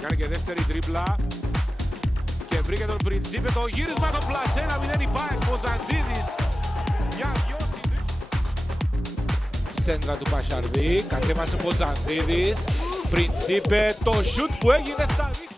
Κάνει και δεύτερη τρίπλα και βρήκε τον Πριντσίπε, το γύρισμα το πλασέ, 1-0 υπάρχει, Ποζαντζίδης, μια γιώτη. Σέντρα του Πασαρδί, κατέβασε ο Ποζαντζίδης, Πριντσίπε, το σουτ που έγινε στα δίχτυα.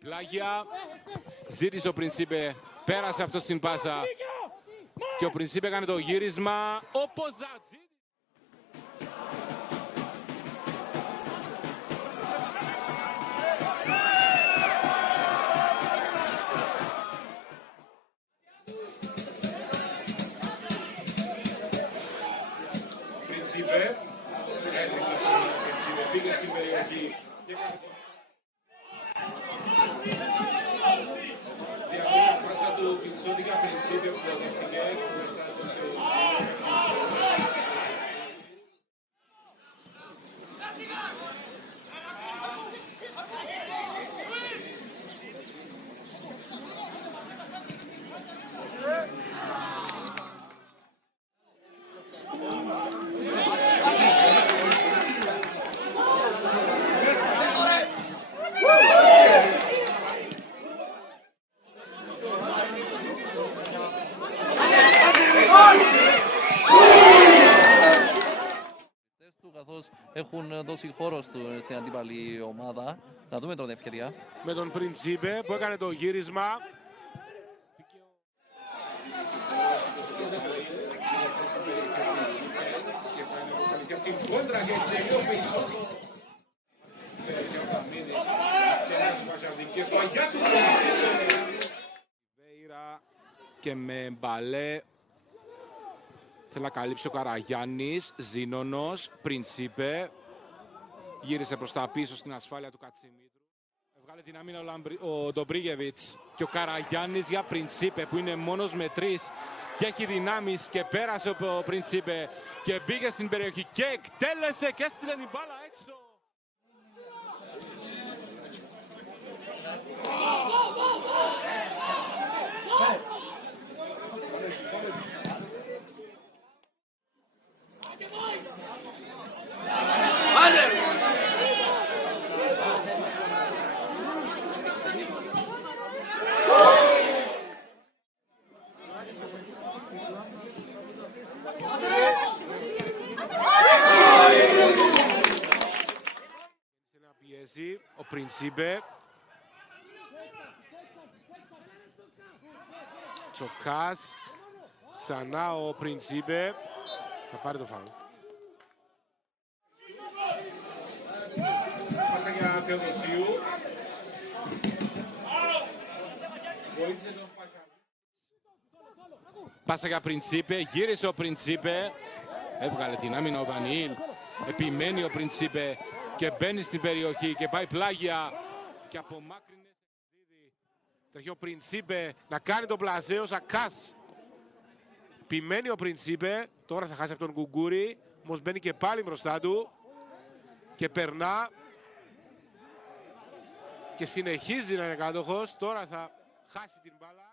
Πλάγια, ζήτησε ο Πριντσίπε, πέρασε αυτό στην πάσα και ο Πριντσίπε έκανε το γύρισμα, ο Ποζαντζίδης. Πριντσίπε, πήγε στην περιοχή. Του Πιντσόδικα Πριντσίπε που προδέχτηκε μπροστά του καθώς έχουν δώσει χώρο στην αντίπαλη ομάδα. Να δούμε τώρα την ευκαιρία. Με τον Πριντσίπε που έκανε το γύρισμα. Και με μπαλέ θέλει να καλύψει ο Καραγιάννης, Ζήνονος, Πριντσίπε. Γύρισε προς τα πίσω στην ασφάλεια του Κατσιμήτρου. Έβγαλε την άμυνα ο Ντομπρίγεβιτς και ο Καραγιάννης για Πριντσίπε που είναι μόνος με 3 και έχει δυνάμεις και πέρασε ο Πριντσίπε και μπήκε στην περιοχή και εκτέλεσε και έστειλε την μπάλα έξω. Ο Πριντσίπε Τσοκάς, ξανά ο Πριντσίπε, θα πάρει το φάουλ. Πάσα για Θεοδοσίου. Πάσα για Πριντσίπε, γύρισε ο Πριντσίπε, έβγαλε την άμυνα ο Δανιήλ, επιμένει ο Πριντσίπε και μπαίνει στην περιοχή και πάει πλάγια και απομάκρυνε. Τρέχει ο Πριντσίπε να κάνει τον πλασέ, ο Ζακάς. Επιμένει ο Πριντσίπε, τώρα θα χάσει από τον Γκουγκούρη, όμως μπαίνει και πάλι μπροστά του και περνά και συνεχίζει να είναι κάτοχος, τώρα θα χάσει την μπάλα.